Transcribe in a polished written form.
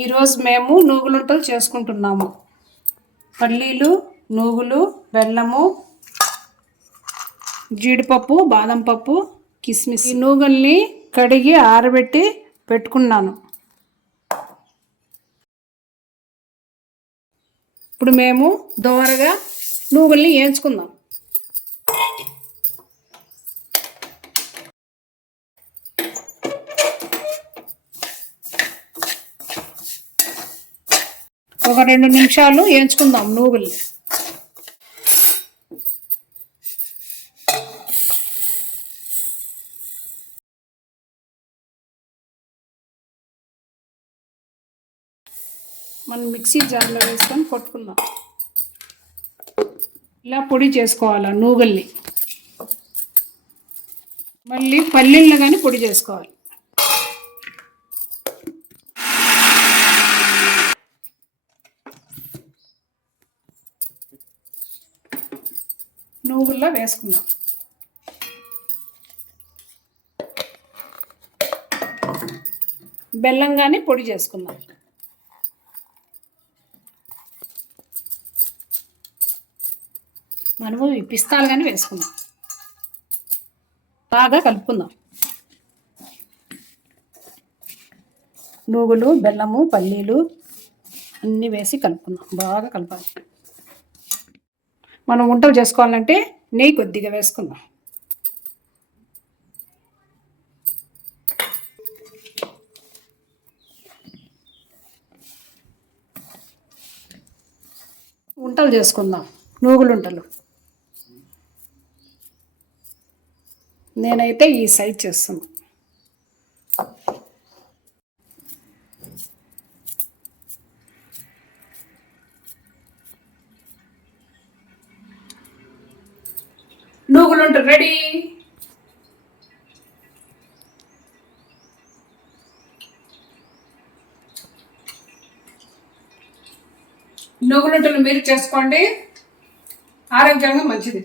ఈరోజు మేము నూగులుంటలు చేసుకుంటున్నాము. పల్లీలు, నూగులు, బెల్లము, జీడిపప్పు, బాదం పప్పు, కిస్మిస్. ఈ నూగుల్ని కడిగి ఆరబెట్టి పెట్టుకున్నాను. ఇప్పుడు మేము దోరగా నూగుల్ని వేయించుకుందాం. ఒక 2 నిమిషాలు వేయించుకుందాం నూగుల్ని. మనం మిక్సీ జార్లో వేసుకొని కొట్టుకుందాం. ఇలా పొడి చేసుకోవాలి నూగుల్ని. మళ్ళీ పల్లీలను కానీ పొడి చేసుకోవాలి. నూగుల్లో వేసుకుందాం. బెల్లం కానీ పొడి చేసుకుందాం. మనము ఈ పిస్తాలు కానీ వేసుకుందాం. బాగా కలుపుకుందాం. నూగులు, బెల్లము, పల్లీలు అన్నీ వేసి కలుపుకుందాం. బాగా కలపాలి. మనం వంటలు చేసుకోవాలంటే నెయ్యి కొద్దిగా వేసుకుందాం. వంటలు చేసుకుందాం. నూగులుంటలు నేనైతే ఈ సైజ్ చేస్తాను. నూగులుంటలు రెడీ. నూగులుంటలు మీరు చేసుకోండి, ఆరోగ్యంగా మంచిది.